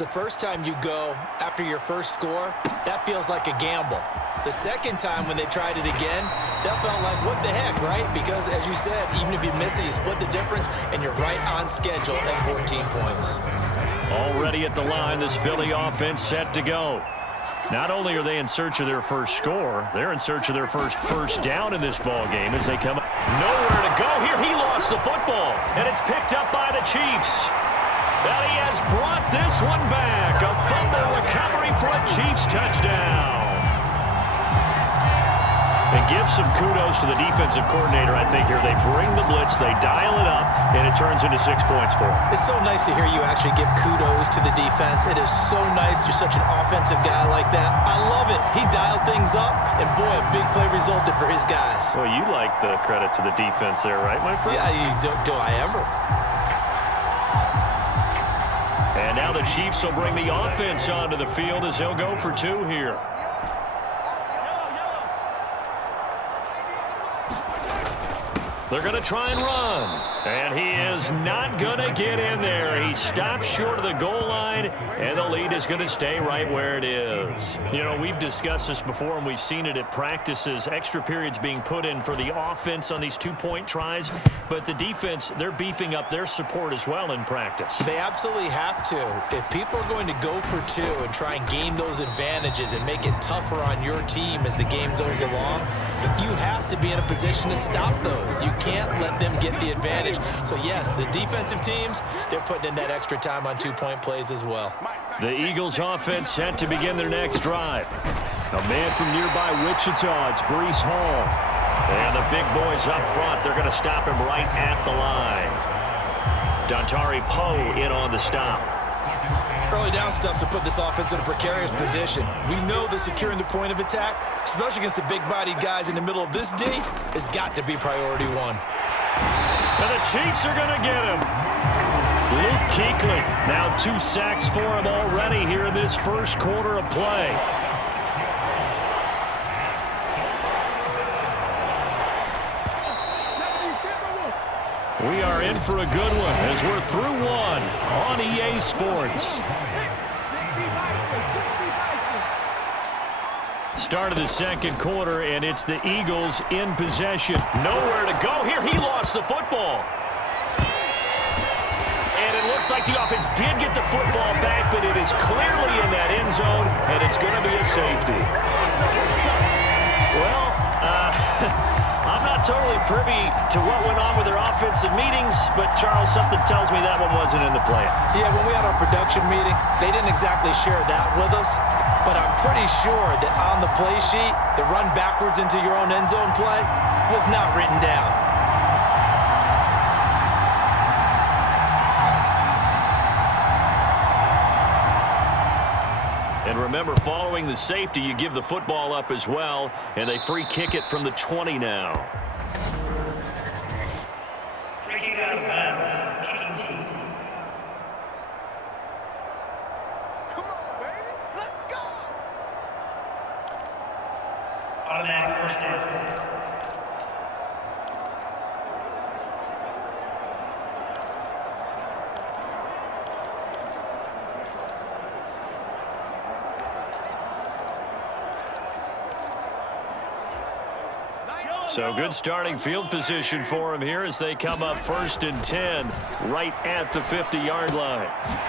the first time you go after your first score, that feels like a gamble. The second time when they tried it again, that felt like, what the heck, right? Because, as you said, even if you miss it, you split the difference, and you're right on schedule at 14 points. Already at the line, this Philly offense set to go. Not only are they in search of their first score, they're in search of their first down in this ball game as they come up. Nowhere to go here. He lost the football, and it's picked up by the Chiefs. And he has brought this one back. A fumble recovery for a Chiefs touchdown. And give some kudos to the defensive coordinator, I think, here. They bring the blitz, they dial it up, and it turns into 6 points for them. It's so nice to hear you actually give kudos to the defense. It is so nice. You're such an offensive guy like that. I love it. He dialed things up, and boy, a big play resulted for his guys. Well, you like the credit to the defense there, right, my friend? Yeah, do I ever? And now the Chiefs will bring the offense onto the field as they'll go for 2 here. They're going to try and run. And he is not going to get in there. He stops short of the goal line, and the lead is going to stay right where it is. You know, we've discussed this before, and we've seen it at practices. Extra periods being put in for the offense on these 2-point tries. But the defense, they're beefing up their support as well in practice. They absolutely have to. If people are going to go for 2 and try and gain those advantages and make it tougher on your team as the game goes along, you have to be in a position to stop those. You can't let them get the advantage. So, yes, the defensive teams, they're putting in that extra time on 2-point plays as well. The Eagles offense set to begin their next drive. A man from nearby Wichita, it's Breece Hall. And the big boys up front, they're going to stop him right at the line. Dontari Poe in on the stop. Early down stuff to put this offense in a precarious position. We know that securing the point of attack, especially against the big-bodied guys in the middle of this D, has got to be priority 1. And the Chiefs are going to get him. Luke Kuechly, now 2 sacks for him already here in this first quarter of play. We are in for a good one as we're through 1 on EA Sports. Start of the second quarter, and it's the Eagles in possession. Nowhere to go here. He lost the football. And it looks like the offense did get the football back, but it is clearly in that end zone, and it's going to be a safety. Well, I'm not totally privy to what went on with their offensive meetings, but, Charles, something tells me that one wasn't in the plan. Yeah, when we had our production meeting, they didn't exactly share that with us, but I'm pretty sure that on the play sheet, the run backwards into your own end zone play was not written down. And remember, following the safety, you give the football up as well, and they free kick it from the 20 now. Free kick out of bounds, kicking team. Come on, baby, let's go! Automatic first down. So good starting field position for him here as they come up 1st and 10 right at the 50-yard line.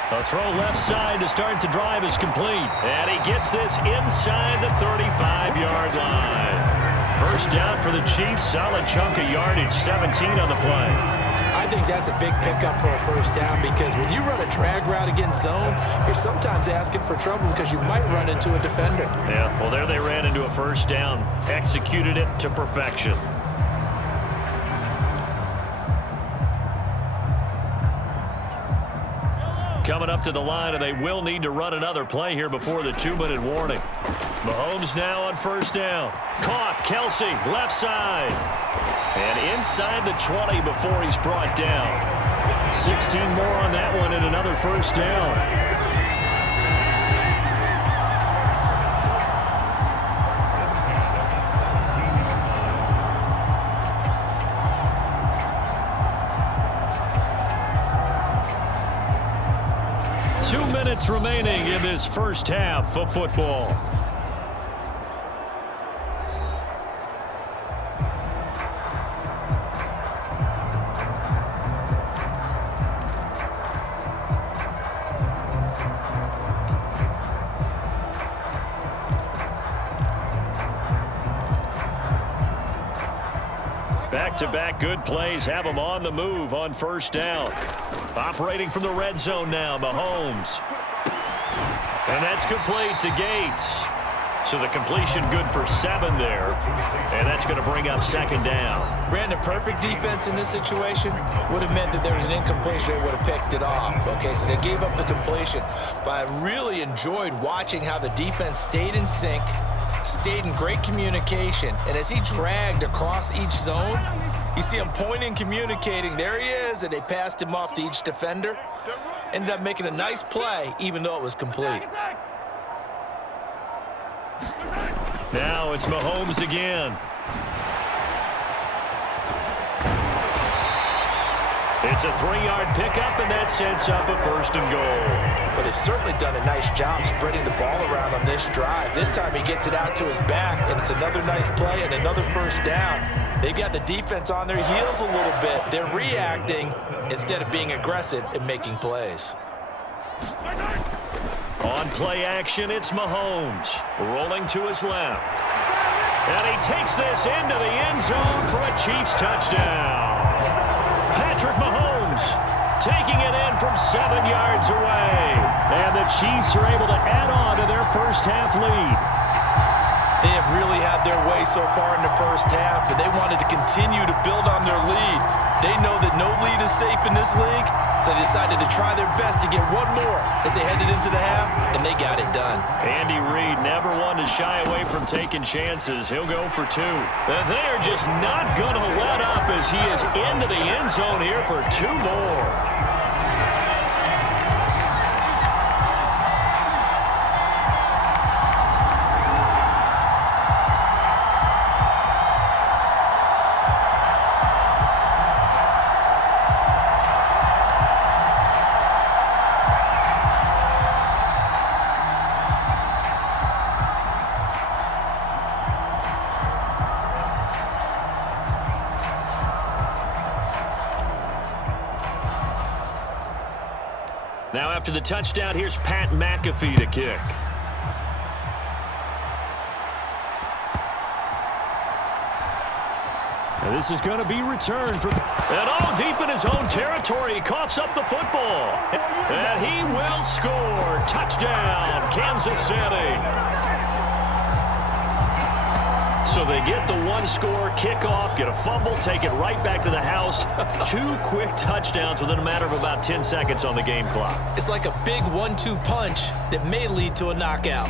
A throw left side to start the drive is complete. And he gets this inside the 35-yard line. First down for the Chiefs. Solid chunk of yardage, 17 on the play. I think that's a big pickup for a first down because when you run a drag route against zone, you're sometimes asking for trouble because you might run into a defender. Yeah, well, there they ran into a first down. Executed it to perfection. Coming up to the line, and they will need to run another play here before the 2-minute warning. Mahomes now on first down. Caught, Kelsey, left side. And inside the 20 before he's brought down. 16 more on that one and another first down. Remain remaining in this first half of football. Back-to-back good plays have them on the move on first down. Operating from the red zone now, Mahomes. And that's complete to Gates. So the completion good for 7 there. And that's going to bring up second down. Brandon, perfect defense in this situation would have meant that there was an incompletion. They would have picked it off. Okay, so they gave up the completion. But I really enjoyed watching how the defense stayed in sync, stayed in great communication, and as he dragged across each zone, you see him pointing, communicating. There he is, and they passed him off to each defender. Ended up making a nice play, even though it was complete. Now it's Mahomes again. It's a 3-yard pickup, and that sets up a first and goal. But they've certainly done a nice job spreading the ball around on this drive. This time he gets it out to his back, and it's another nice play and another first down. They've got the defense on their heels a little bit. They're reacting instead of being aggressive and making plays. On play action, it's Mahomes rolling to his left. And he takes this into the end zone for a Chiefs touchdown. Patrick Mahomes taking it in from 7 yards away. And the Chiefs are able to add on to their first half lead. They have really had their way so far in the first half, but they wanted to continue to build on their lead. They know that no lead is safe in this league, so they decided to try their best to get one more as they headed into the half, and they got it done. Andy Reid never one to shy away from taking chances. He'll go for 2. And they are just not going to let up as he is into the end zone here for 2 more. Now after the touchdown, here's Pat McAfee to kick. And this is going to be returned for... And all deep in his own territory, he coughs up the football. And he will score. Touchdown, Kansas City. So they get the 1-score kickoff, get a fumble, take it right back to the house. 2 quick touchdowns within a matter of about 10 seconds on the game clock. It's like a big 1-2 punch that may lead to a knockout.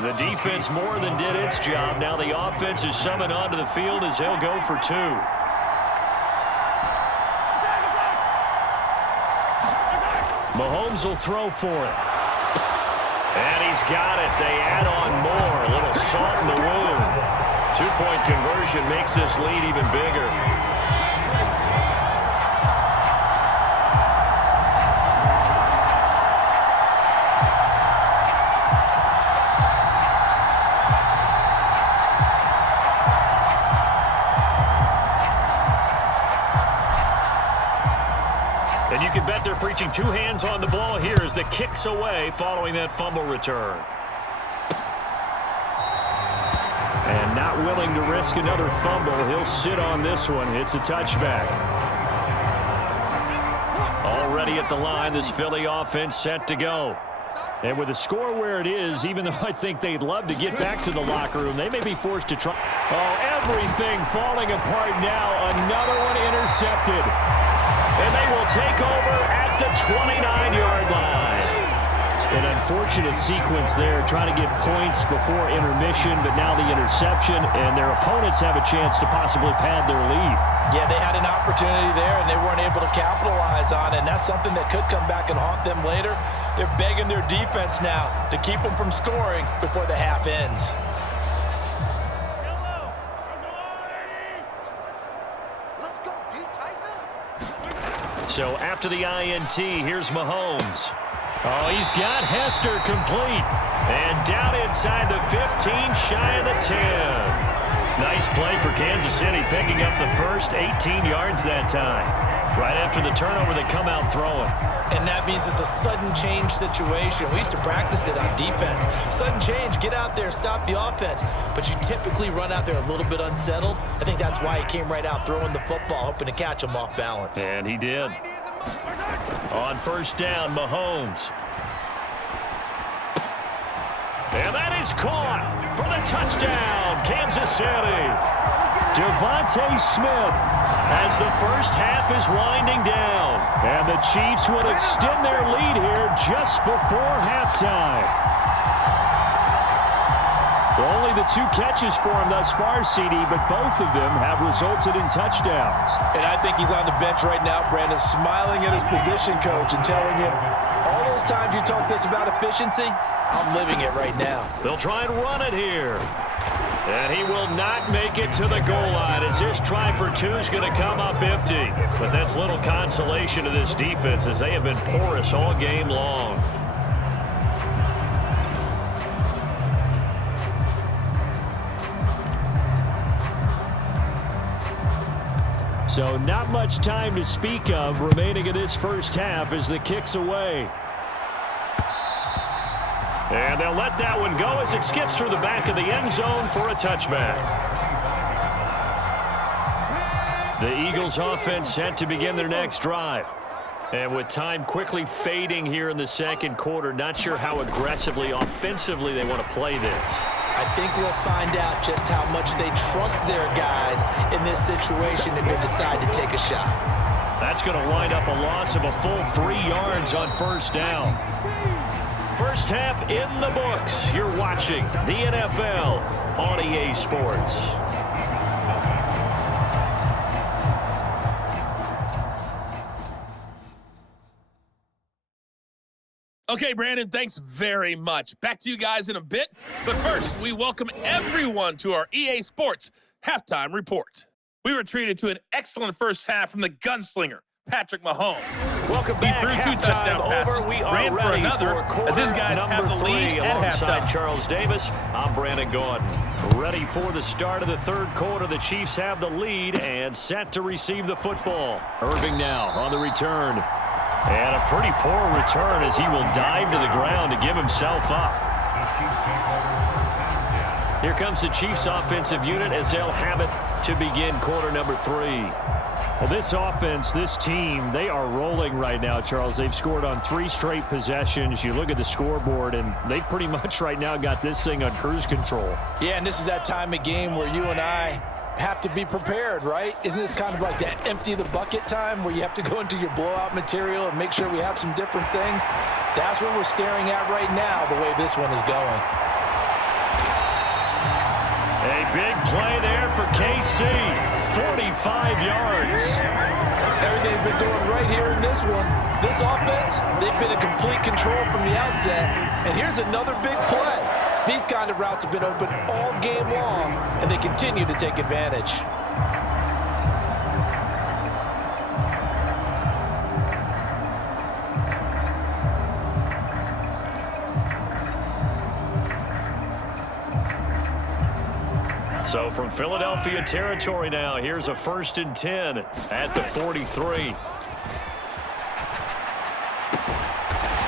The defense more than did its job. Now the offense is summoned onto the field as they'll go for 2. Mahomes will throw for it. And he's got it. They add on more. A little salt in the wound. 2-point conversion makes this lead even bigger. And you can bet they're preaching 2 hands on the ball here as the kick's away following that fumble return. And not willing to risk another fumble. He'll sit on this one. It's a touchback. Already at the line, this Philly offense set to go. And with the score where it is, even though I think they'd love to get back to the locker room, they may be forced to try. Oh, everything falling apart now. Another one intercepted. And they will take over at the 29-yard line. An unfortunate sequence there, trying to get points before intermission, but now the interception, and their opponents have a chance to possibly pad their lead. Yeah, they had an opportunity there, and they weren't able to capitalize on it, and that's something that could come back and haunt them later. They're begging their defense now to keep them from scoring before the half ends. Let's go, D. Tighten up. So after the INT, here's Mahomes. Oh, he's got Hester complete. And down inside the 15, shy of the 10. Nice play for Kansas City, picking up the first 18 yards that time. Right after the turnover, they come out throwing. And that means it's a sudden change situation. We used to practice it on defense. Sudden change, get out there, stop the offense. But you typically run out there a little bit unsettled. I think that's why he came right out throwing the football, hoping to catch him off balance. And he did. On first down, Mahomes. And that is caught for the touchdown, Kansas City. Devontae Smith as the first half is winding down. And the Chiefs will extend their lead here just before halftime. Only the 2 catches for him thus far, CD, but both of them have resulted in touchdowns. And I think he's on the bench right now, Brandon, smiling at his position coach and telling him, all those times you talked to us about efficiency, I'm living it right now. They'll try and run it here. And he will not make it to the goal line as his try for 2 is going to come up empty. But that's little consolation to this defense as they have been porous all game long. So not much time to speak of remaining in this first half as the kick's away. And they'll let that one go as it skips through the back of the end zone for a touchback. The Eagles offense set to begin their next drive. And with time quickly fading here in the second quarter, not sure how aggressively, offensively they want to play this. I think we'll find out just how much they trust their guys in this situation if they decide to take a shot. That's going to wind up a loss of a full 3 yards on first down. First half in the books. You're watching the NFL on EA Sports. Okay, Brandon, thanks very much. Back to you guys in a bit. But first, we welcome everyone to our EA Sports Halftime Report. We were treated to an excellent first half from the gunslinger, Patrick Mahomes. Welcome back. He threw 2 touchdown passes, We are ran for ready another, for as his guys have the lead at alongside halftime. Charles Davis. I'm Brandon Gordon. Ready for the start of the third quarter. The Chiefs have the lead and set to receive the football. Irving now on the return. And a pretty poor return as he will dive to the ground to give himself up. Here comes the Chiefs offensive unit as they'll have it to begin quarter number 3. Well, this offense, this team, they are rolling right now, Charles. They've scored on 3 straight possessions. You look at the scoreboard, and they pretty much right now got this thing on cruise control. Yeah, and this is that time of game where you and I have to be prepared, right? Isn't this kind of like that empty the bucket time where you have to go into your blowout material and make sure we have some different things? That's what we're staring at right now, the way this one is going. A big play there for KC. 45 yards. Everything's been going right here in this one. This offense, they've been in complete control from the outset. And here's another big play. These kind of routes have been open all game long, and they continue to take advantage. So from Philadelphia territory now, here's a 1st and 10 at the 43.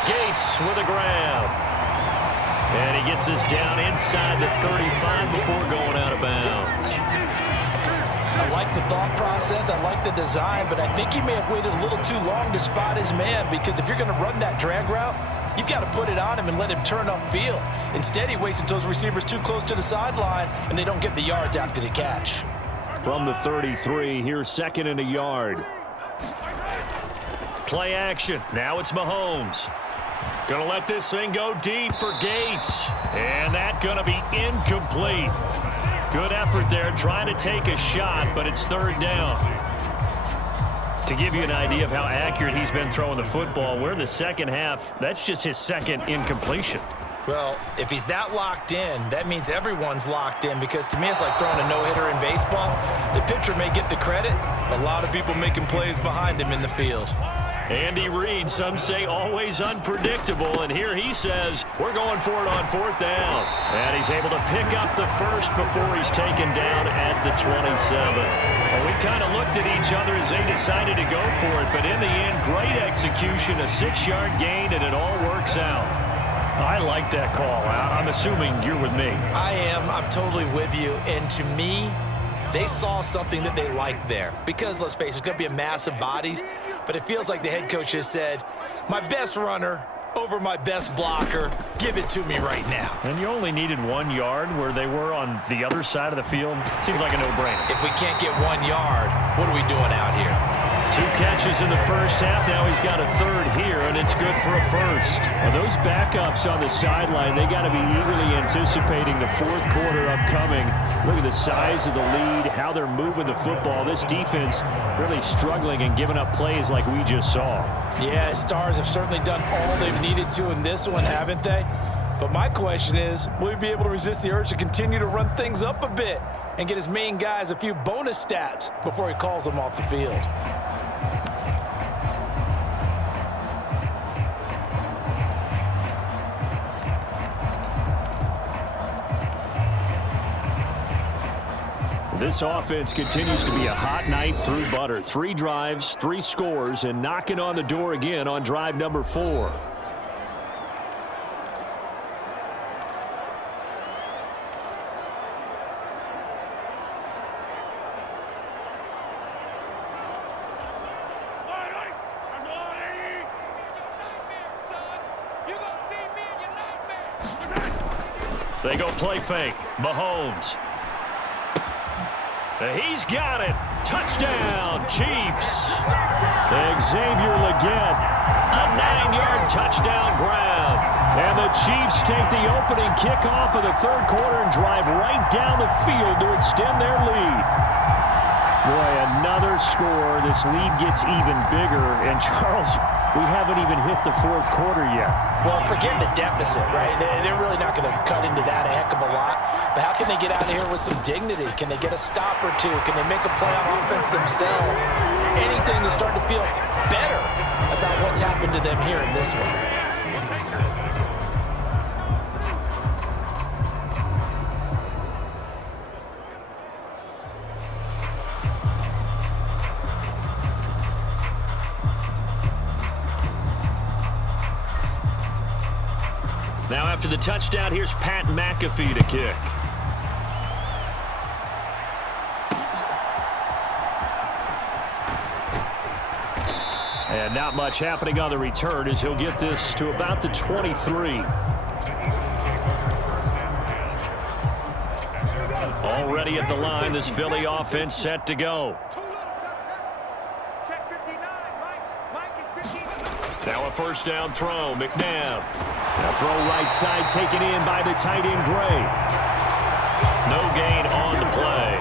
Gates with a grab. And he gets us down inside the 35 before going out of bounds. I like the thought process. I like the design, but I think he may have waited a little too long to spot his man, because if you're going to run that drag route, you've got to put it on him and let him turn upfield. Instead, he waits until his receiver's too close to the sideline, and they don't get the yards after the catch. From the 33, here's 2nd and a yard. Play action. Now it's Mahomes. Gonna let this thing go deep for Gates. And that's gonna be incomplete. Good effort there trying to take a shot, but it's 3rd down. To give you an idea of how accurate he's been throwing the football, we're in the second half. That's just his second incompletion. Well, if he's that locked in, that means everyone's locked in, because to me it's like throwing a no-hitter in baseball. The pitcher may get the credit, but a lot of people making plays behind him in the field. Andy Reid, some say always unpredictable, and here he says we're going for it on fourth down. And he's able to pick up the first before he's taken down at the 27. Well, we kind of looked at each other as they decided to go for it, but in the end, great execution, a 6-yard gain, and it all works out. I like that call. I'm assuming you're with me. I am. I'm totally with you. And to me, they saw something that they liked there. Because, let's face it, it's going to be a mass of bodies. But it feels like the head coach has said, my best runner over my best blocker, give it to me right now. And you only needed 1 yard where they were on the other side of the field. Seems like a no-brainer. If we can't get 1 yard, what are we doing out here? 2 catches in the first half. Now he's got a third here, and it's good for a first. Now those backups on the sideline, they got to be eagerly anticipating the fourth quarter upcoming. Look at the size of the lead, how they're moving the football. This defense really struggling and giving up plays like we just saw. Yeah, Stars have certainly done all they've needed to in this one, haven't they? But my question is, will he be able to resist the urge to continue to run things up a bit and get his main guys a few bonus stats before he calls them off the field? This offense continues to be a hot knife through butter. 3 drives, 3 scores, and knocking on the door again on drive number 4. They go play fake. Mahomes. He's got it. Touchdown, Chiefs. Xavier Legette, a 9-yard touchdown grab. And the Chiefs take the opening kickoff of the third quarter and drive right down the field to extend their lead. Boy, another score. This lead gets even bigger. And, Charles, we haven't even hit the fourth quarter yet. Well, forget the deficit, right? They're really not going to cut into that a heck of a lot. But how can they get out of here with some dignity? Can they get a stop or two? Can they make a play on offense themselves? Anything to start to feel better about what's happened to them here in this one. Now after the touchdown, here's Pat McAfee to kick. And not much happening on the return as he'll get this to about the 23. Already at the line, this Philly offense set to go. Now a first down throw, McNabb. Now throw right side taken in by the tight end Gray. No gain on the play.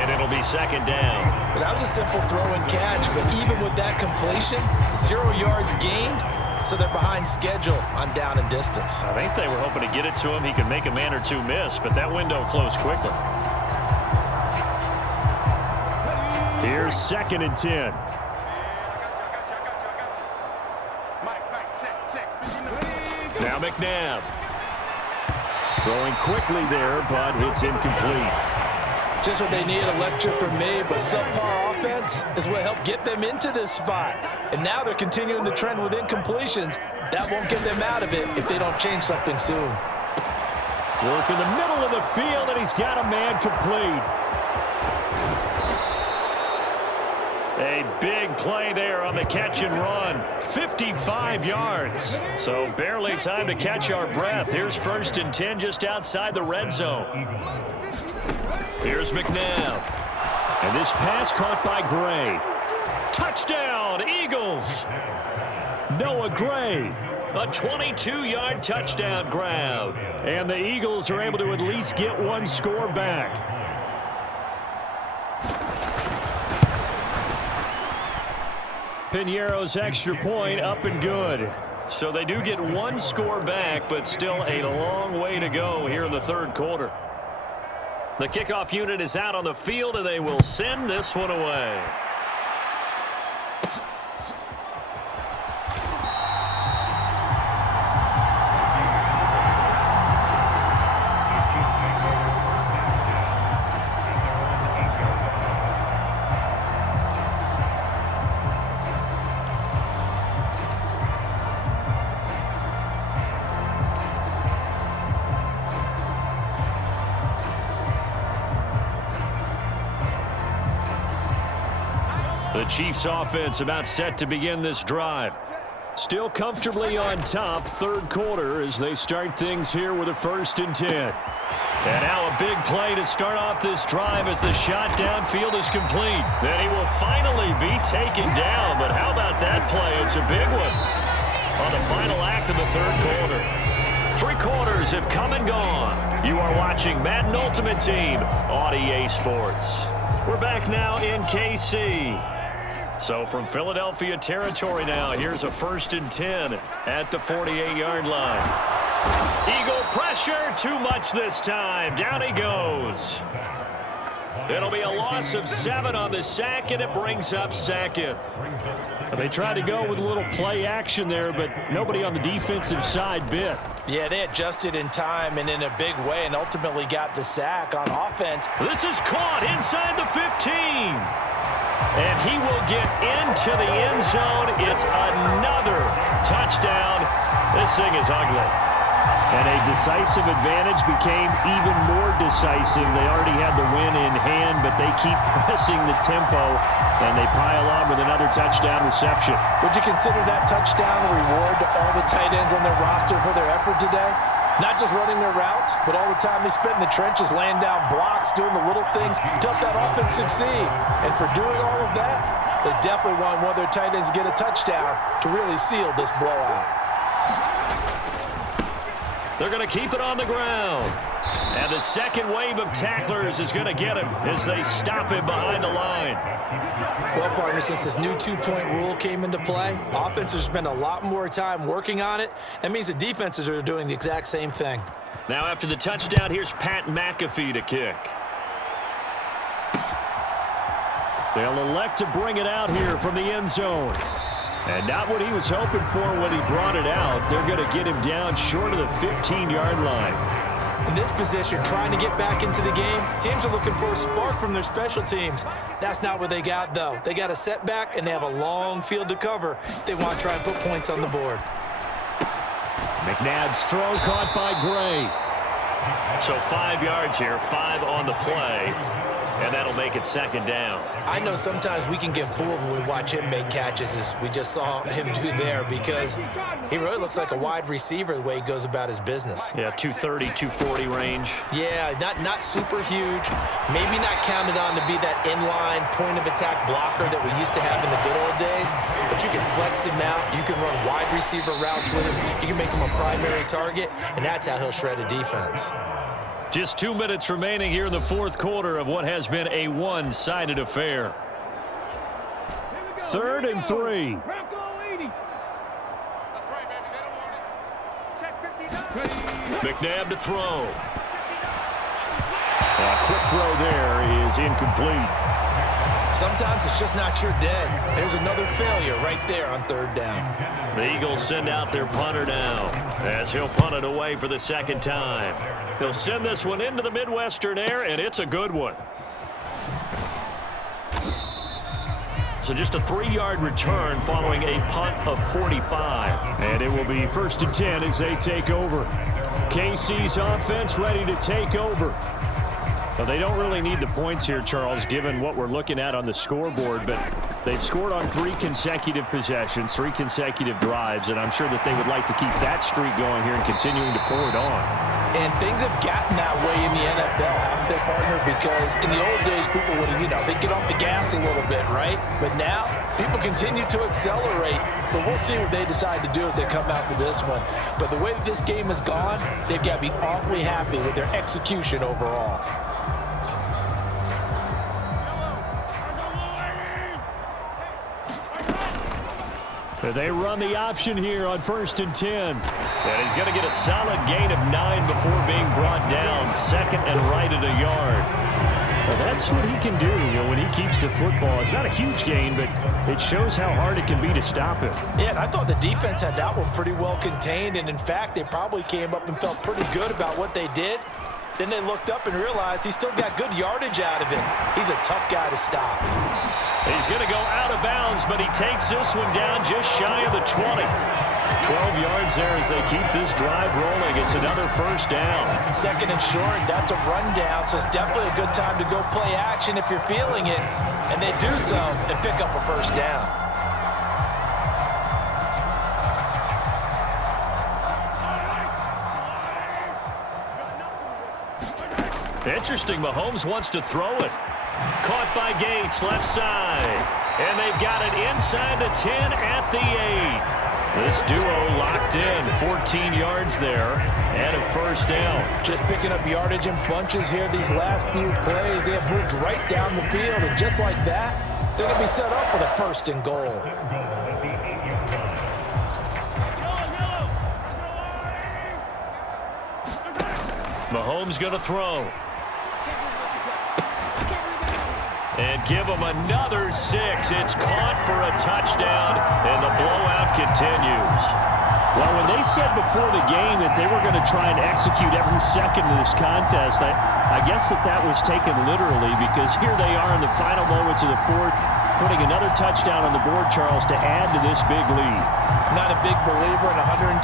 And it'll be second down. Well, that was a simple throw and catch, but even with that completion, 0 yards gained, so they're behind schedule on down and distance. I think they were hoping to get it to him. He could make a man or two miss, but that window closed quickly. Here's 2nd and 10. Now McNabb. Throwing quickly there, but it's incomplete. Just what they need, a lecture from me, but subpar offense is what helped get them into this spot. And now they're continuing the trend with incompletions. That won't get them out of it if they don't change something soon. Work in the middle of the field, and he's got a man complete. A big play there on the catch and run. 55 yards. So barely time to catch our breath. Here's 1st and 10 just outside the red zone. Here's McNabb. And this pass caught by Gray. Touchdown, Eagles. Noah Gray. A 22-yard touchdown grab. And the Eagles are able to at least get one score back. Piñeiro's extra point up and good. So they do get one score back, but still a long way to go here in the third quarter. The kickoff unit is out on the field, and they will send this one away. The Chiefs offense about set to begin this drive. Still comfortably on top, third quarter as they start things here with a 1st and 10. And now a big play to start off this drive as the shot downfield is complete. Then he will finally be taken down, but how about that play? It's a big one on the final act of the third quarter. 3 quarters have come and gone. You are watching Madden Ultimate Team on EA Sports. We're back now in KC. So from Philadelphia territory now, here's a 1st and 10 at the 48-yard line. Eagle pressure, too much this time. Down he goes. It'll be a loss of 7 on the sack, and it brings up 2nd. They tried to go with a little play action there, but nobody on the defensive side bit. Yeah, they adjusted in time and in a big way and ultimately got the sack on offense. This is caught inside the 15. And he will get into the end zone. It's another touchdown. This thing is ugly. And a decisive advantage became even more decisive. They already had the win in hand, but they keep pressing the tempo, and they pile on with another touchdown reception. Would you consider that touchdown a reward to all the tight ends on their roster for their effort today? Not just running their routes, but all the time they spent in the trenches, laying down blocks, doing the little things to help that offense succeed. And for doing all of that, they definitely want one of their tight ends to get a touchdown to really seal this blowout. They're going to keep it on the ground. And the second wave of tacklers is going to get him as they stop him behind the line. Well, partner, since this new two-point rule came into play, offenses spend a lot more time working on it. That means the defenses are doing the exact same thing. Now after the touchdown, here's Pat McAfee to kick. They'll elect to bring it out here from the end zone. And not what he was hoping for when he brought it out. They're going to get him down short of the 15-yard line. In this position, trying to get back into the game, teams are looking for a spark from their special teams. That's not what they got, though. They got a setback, and they have a long field to cover if they want to try and put points on the board. McNabb's throw caught by Gray. So 5 yards here, 5 on the play. And that'll make it 2nd down. I know sometimes we can get fooled when we watch him make catches, as we just saw him do there, because he really looks like a wide receiver the way he goes about his business. Yeah, 230, 240 range. Yeah, not super huge. Maybe not counted on to be that inline point-of-attack blocker that we used to have in the good old days, but you can flex him out. You can run wide receiver routes with him. You can make him a primary target, and that's how he'll shred a defense. Just 2 minutes remaining here in the fourth quarter of what has been a one-sided affair. 3rd and 3. McNabb to throw. A quick throw there is incomplete. Sometimes it's just not your day. There's another failure right there on 3rd down. The Eagles send out their punter now as he'll punt it away for the 2nd time. He'll send this one into the Midwestern air, and it's a good one. So just a 3-yard return following a punt of 45. And it will be 1st and 10 as they take over. KC's offense ready to take over. Well, they don't really need the points here, Charles, given what we're looking at on the scoreboard, but they've scored on 3 consecutive possessions, 3 consecutive drives, and I'm sure that they would like to keep that streak going here and continuing to pour it on. And things have gotten that way in the NFL, haven't they, partner? Because in the old days, people would, they'd get off the gas a little bit, right? But now, people continue to accelerate. But we'll see what they decide to do as they come out for this one. But the way that this game has gone, they've got to be awfully happy with their execution overall. They run the option here on 1st and 10. And he's going to get a solid gain of 9 before being brought down. 2nd and right at a yard. Well, that's what he can do, when he keeps the football. It's not a huge gain, but it shows how hard it can be to stop him. Yeah, and I thought the defense had that one pretty well contained. And, in fact, they probably came up and felt pretty good about what they did. Then they looked up and realized he still got good yardage out of it. He's a tough guy to stop. He's going to go out of bounds, but he takes this one down just shy of the 20. 12 yards there as they keep this drive rolling. It's another 1st down. 2nd and short, that's a rundown, so it's definitely a good time to go play action if you're feeling it. And they do so and pick up a 1st down. Interesting, Mahomes wants to throw it. Caught by Gates, left side. And they've got it inside the 10 at the 8. This duo locked in, 14 yards there, and a 1st down. Just picking up yardage in bunches here these last few plays. They have moved right down the field, and just like that, they're going to be set up with a 1st and goal. Mahomes going to throw. And give him another 6. It's caught for a touchdown, and the blowout continues. Well, when they said before the game that they were going to try and execute every second of this contest, I guess that was taken literally, because here they are in the final moments of the 4th, putting another touchdown on the board, Charles, to add to this big lead. Not a big believer in 110%,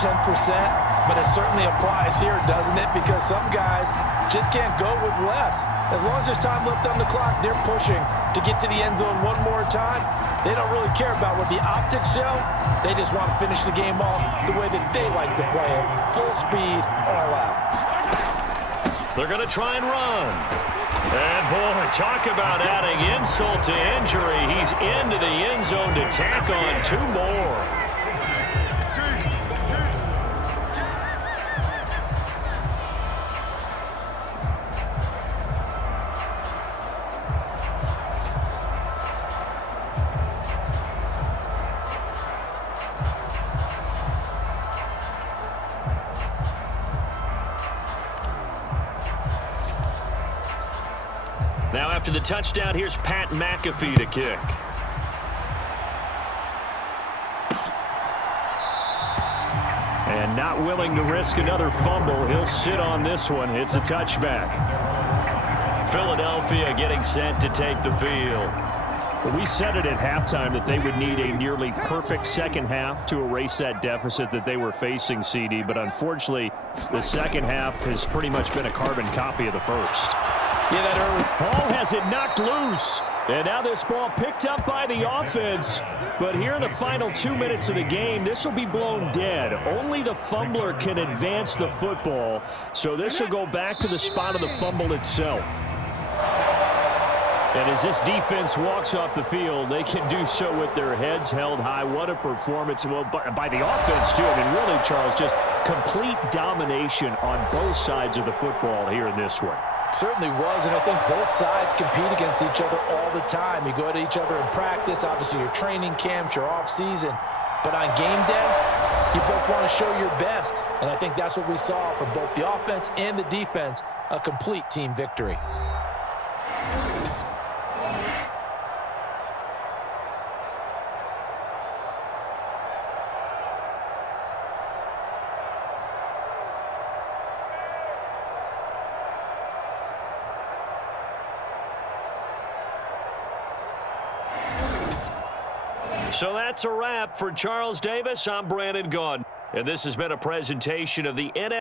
but it certainly applies here, doesn't it? Because some guys just can't go with less. As long as there's time left on the clock, they're pushing to get to the end zone one more time. They don't really care about what the optics show. They just want to finish the game off the way that they like to play it. Full speed, all out. They're going to try and run. And, boy, talk about adding insult to injury. He's into the end zone to tack on 2 more. Now after the touchdown, here's Pat McAfee to kick. And not willing to risk another fumble. He'll sit on this one. It's a touchback. Philadelphia getting set to take the field. We said it at halftime that they would need a nearly perfect second half to erase that deficit that they were facing, CD. But unfortunately, the second half has pretty much been a carbon copy of the first. Yeah, that early Hall has it knocked loose. And now this ball picked up by the offense. But here in the final 2 minutes of the game, this will be blown dead. Only the fumbler can advance the football. So this will go back to the spot of the fumble itself. And as this defense walks off the field, they can do so with their heads held high. What a performance by the offense, too. I mean, really, Charles, just complete domination on both sides of the football here in this one. Certainly was, and I think both sides compete against each other all the time. You go at each other in practice, obviously your training camps, your off-season. But on game day, you both want to show your best. And I think that's what we saw from both the offense and the defense, a complete team victory. So that's a wrap for Charles Davis. I'm Brandon Gaudin. And this has been a presentation of the NFL.